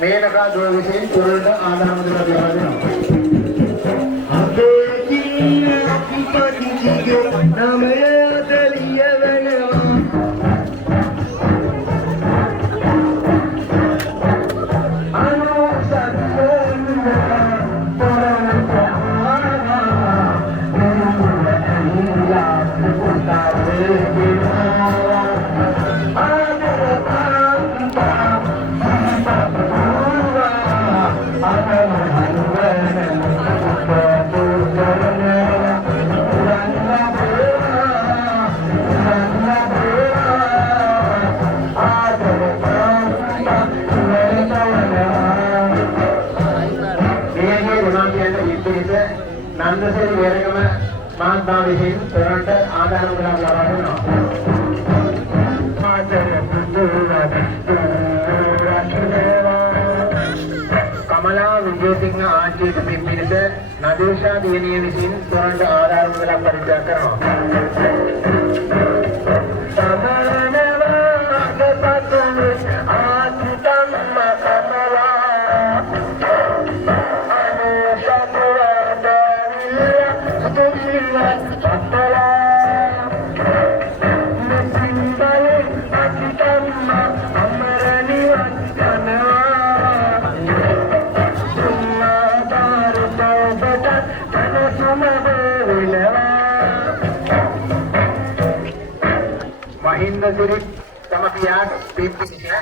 මේනකා දුව විසින් තුරට ආදාන මුදල ලබා දෙනවා. නන්දසරි වේරගම මහත්මයා විසින් තොරන්ට ආදාන මුදලක් ලබා දෙනවා. කමලා විජේසිංහ ආච්චිට පිළිපිනස නදේශා දියණිය විසින් තොරන්ට ආදාන මුදලක් පරිත්‍යාග කරනවා. මහින්දසිරි තමකියාට පිළිපිටිය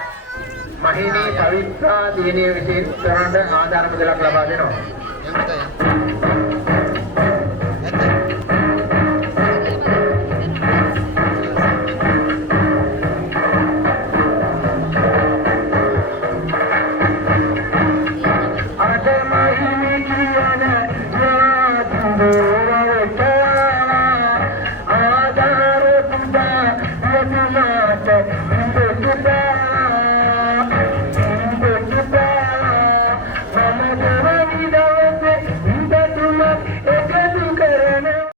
මහිනී පවිත්‍රා දියණිය විසින් තොරන්ට ආදාන මුදලක් ලබා දෙනවා.